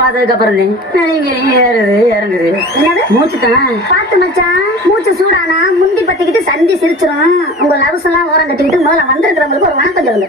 பார்த்ததுக்கு அப்புறம் ஏறுது இறங்குது மூச்சு தான் பாத்து மச்சான். மூச்சு சூடானா முண்டி பத்திக்கிட்டு சந்தி சிரிச்சிரும். உங்க லவ்ஸ் எல்லாம் ஓரம் கட்டிக்கிட்டு முதல்ல வந்திருக்கிறவங்களுக்கு ஒரு வணக்கம் சொல்லுங்க.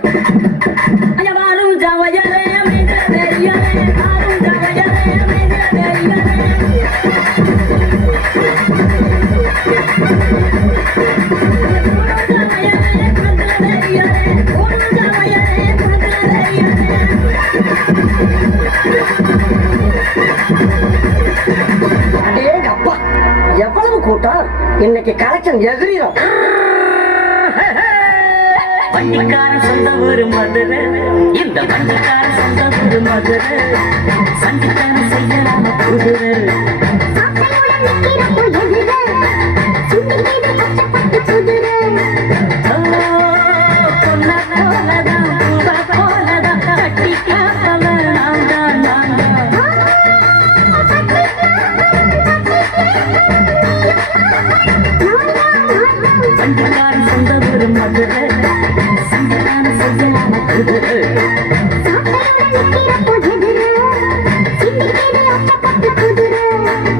எவ்வளவு கூட்டம் இன்னைக்கு கலெக்ஷன் எதிரியும். வண்டிக்கார சொந்த ஒரு மதுரை, இந்த வண்டிக்கார சொந்த ஒரு மதுரை, சண்டிக்கார செய்யலாம குதிரை.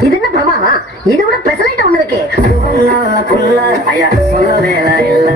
இது என்ன பிரமாதம்? இதை விட பெசலைட் ஒண்ணு இருக்கு. சொல்ல வேலை இல்ல